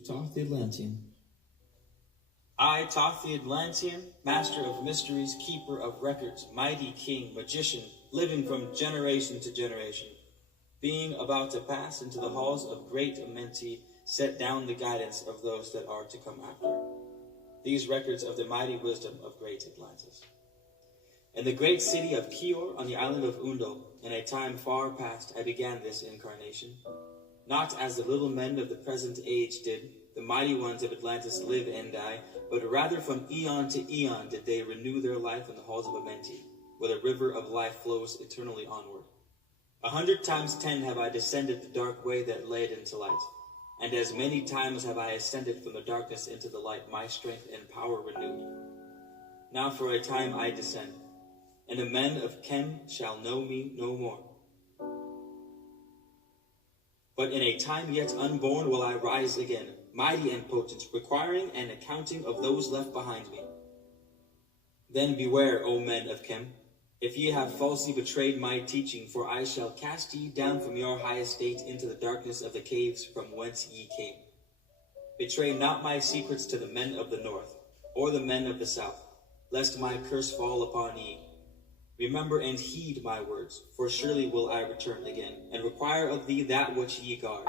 Thoth the Atlantean. I, Thoth the Atlantean, master of mysteries, keeper of records, mighty king, magician, living from generation to generation, being about to pass into the halls of great Amenti, set down the guidance of those that are to come after. These records of the mighty wisdom of great Atlantis. In the great city of Kior, on the island of Undo, in a time far past, I began this incarnation. Not as the little men of the present age did, the mighty ones of Atlantis live and die, but rather from eon to eon did they renew their life in the halls of Amenti, where the river of life flows eternally onward. 100 times 10 have I descended the dark way that led into light, and as many times have I ascended from the darkness into the light, my strength and power renewed. Now for a time I descend, and the men of Khem shall know me no more. But in a time yet unborn will I rise again, mighty and potent, requiring an accounting of those left behind me. Then beware, O men of Khem, if ye have falsely betrayed my teaching, for I shall cast ye down from your high estate into the darkness of the caves from whence ye came. Betray not my secrets to the men of the north, or the men of the south, lest my curse fall upon ye. Remember and heed my words, for surely will I return again, and require of thee that which ye guard.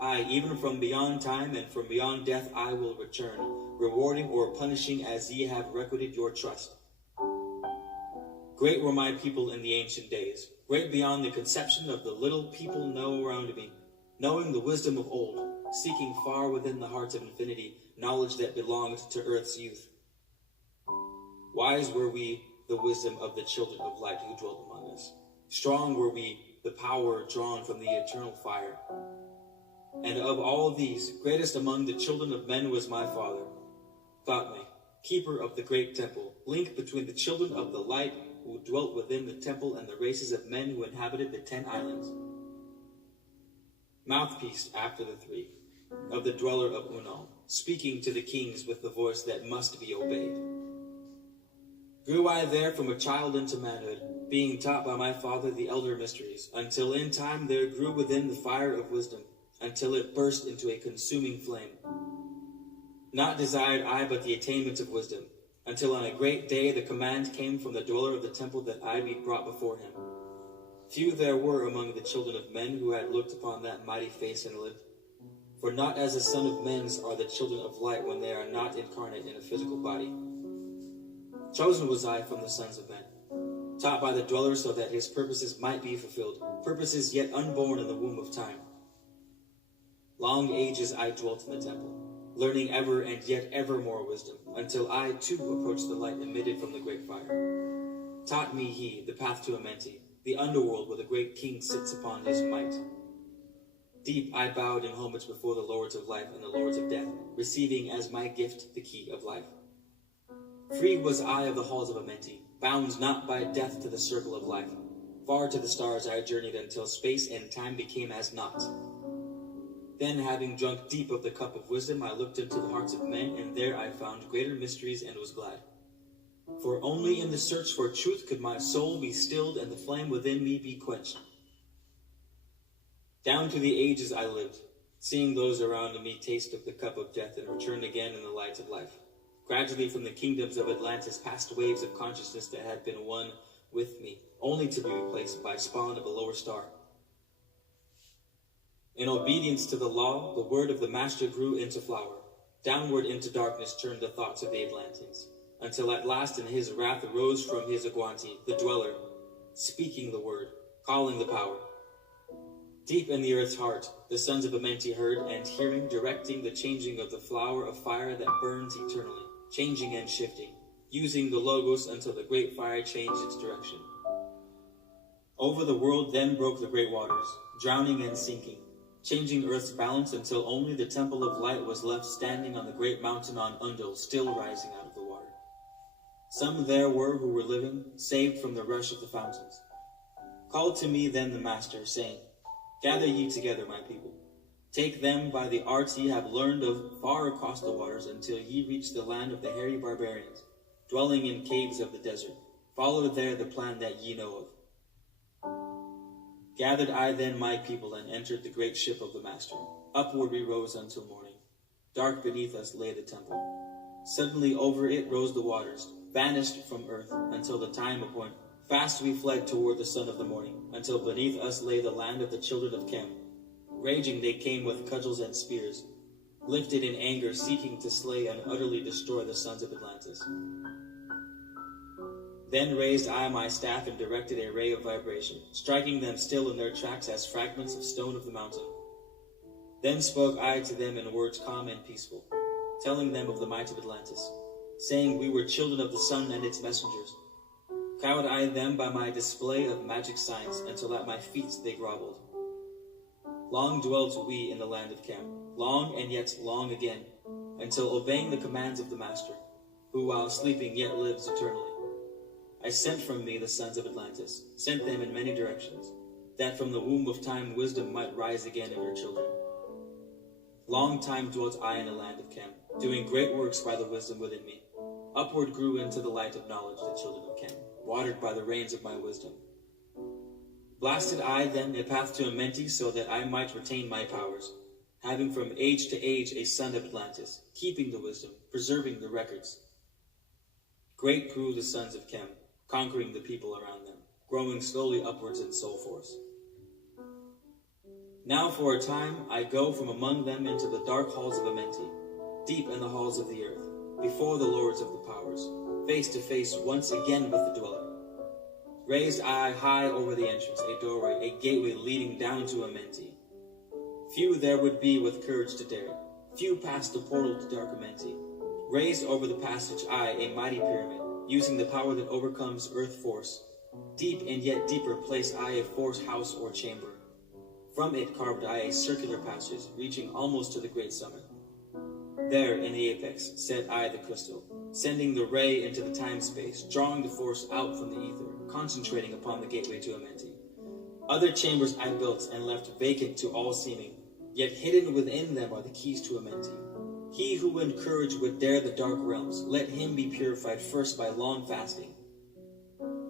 I, even from beyond time and from beyond death, I will return, rewarding or punishing as ye have requited your trust. Great were my people in the ancient days, great beyond the conception of the little people know around me, knowing the wisdom of old, seeking far within the hearts of infinity, knowledge that belonged to earth's youth. Wise were we, the wisdom of the children of light who dwelt among us. Strong were we, the power drawn from the eternal fire. And of all these, greatest among the children of men was my father, Thoth, keeper of the great temple, link between the children of the light who dwelt within the temple and the races of men who inhabited the 10 islands. Mouthpiece after the 3, of the dweller of Unal, speaking to the kings with the voice that must be obeyed. Grew I there from a child into manhood, being taught by my father the elder mysteries, until in time there grew within the fire of wisdom, until it burst into a consuming flame. Not desired I but the attainment of wisdom, until on a great day the command came from the dweller of the temple that I be brought before him. Few there were among the children of men who had looked upon that mighty face and lived. For not as the son of men are the children of light when they are not incarnate in a physical body. Chosen was I from the sons of men, taught by the dweller so that his purposes might be fulfilled, purposes yet unborn in the womb of time. Long ages I dwelt in the temple, learning ever and yet ever more wisdom, until I too approached the light emitted from the great fire. Taught me he the path to Amenti, the underworld where the great king sits upon his might. Deep I bowed in homage before the lords of life and the lords of death, receiving as my gift the key of life. Free was I of the halls of Amenti, bound not by death to the circle of life. Far to the stars I journeyed until space and time became as naught. Then, having drunk deep of the cup of wisdom, I looked into the hearts of men, and there I found greater mysteries and was glad. For only in the search for truth could my soul be stilled and the flame within me be quenched. Down to the ages I lived, seeing those around me taste of the cup of death and return again in the light of life. Gradually from the kingdoms of Atlantis passed waves of consciousness that had been one with me, only to be replaced by spawn of a lower star. In obedience to the law, the word of the master grew into flower. Downward into darkness turned the thoughts of the Atlanteans, until at last in his wrath arose from his Aguanti, the dweller, speaking the word, calling the power. Deep in the earth's heart, the sons of Amenti heard, and hearing, directing the changing of the flower of fire that burns eternally, changing and shifting, using the logos until the great fire changed its direction. Over the world then broke the great waters, drowning and sinking, changing earth's balance until only the temple of light was left standing on the great mountain on Undul, still rising out of the water. Some there were who were living, saved from the rush of the fountains. Called to me then the master, saying, Gather ye together, my people. Take them by the arts ye have learned of far across the waters, until ye reach the land of the hairy barbarians, dwelling in caves of the desert. Follow there the plan that ye know of. Gathered I then my people, and entered the great ship of the master. Upward we rose until morning. Dark beneath us lay the temple. Suddenly over it rose the waters, vanished from earth until the time appointed. Fast we fled toward the sun of the morning, until beneath us lay the land of the children of Khem. Raging they came with cudgels and spears, lifted in anger, seeking to slay and utterly destroy the sons of Atlantis. Then raised I my staff and directed a ray of vibration, striking them still in their tracks as fragments of stone of the mountain. Then spoke I to them in words calm and peaceful, telling them of the might of Atlantis, saying we were children of the sun and its messengers. Cowed I them by my display of magic science, until at my feet they groveled. Long dwelt we in the land of Khem, long and yet long again, until obeying the commands of the Master, who while sleeping yet lives eternally, I sent from me the sons of Atlantis, sent them in many directions, that from the womb of time wisdom might rise again in her children. Long time dwelt I in the land of Khem, doing great works by the wisdom within me. Upward grew into the light of knowledge the children of Khem, watered by the rains of my wisdom. Blasted I then a path to Amenti, so that I might retain my powers, having from age to age a son of Atlantis, keeping the wisdom, preserving the records. Great grew the sons of Khem, conquering the people around them, growing slowly upwards in soul force. Now for a time I go from among them into the dark halls of Amenti, deep in the halls of the earth, before the lords of the powers, face to face once again with the dweller. Raised I high over the entrance a doorway, a gateway leading down to Amenti. Few there would be with courage to dare it, few passed the portal to dark Amenti. Raised over the passage I a mighty pyramid, using the power that overcomes earth force. Deep and yet deeper place I a force house or chamber. From it carved I a circular passage, reaching almost to the great summit. There in the apex set I the crystal, sending the ray into the time-space, drawing the force out from the ether, concentrating upon the gateway to Amenti. Other chambers I built and left vacant to all seeming, yet hidden within them are the keys to Amenti. He who in courage would dare the dark realms, let him be purified first by long fasting.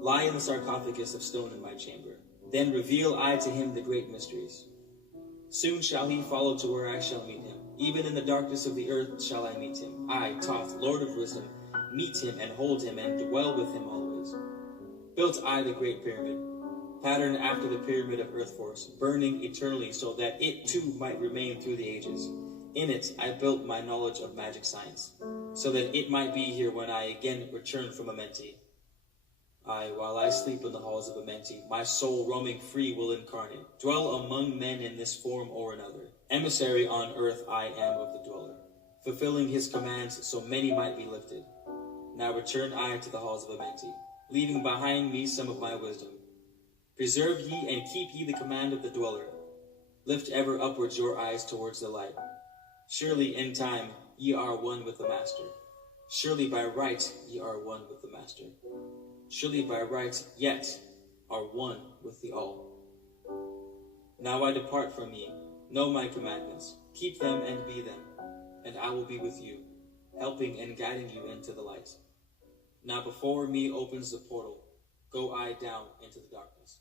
Lie in the sarcophagus of stone in my chamber, then reveal I to him the great mysteries. Soon shall he follow to where I shall meet him. Even in the darkness of the earth shall I meet him. I, Thoth, Lord of wisdom, meet him and hold him and dwell with him always. Built I the great pyramid, patterned after the pyramid of earth force, burning eternally so that it too might remain through the ages. In it I built my knowledge of magic science, so that it might be here when I again return from Amenti. Aye, while I sleep in the halls of Amenti, my soul roaming free will incarnate, dwell among men in this form or another. Emissary on earth I am of the dweller, fulfilling his commands so many might be lifted. Now return I to the halls of Amenti, leaving behind me some of my wisdom. Preserve ye and keep ye the command of the dweller. Lift ever upwards your eyes towards the light. Surely in time ye are one with the Master. Surely by right ye are one with the Master. Surely by right yet are one with the All. Now I depart from ye. Know my commandments. Keep them and be them. And I will be with you, helping and guiding you into the light. Now before me opens the portal. Go I down into the darkness.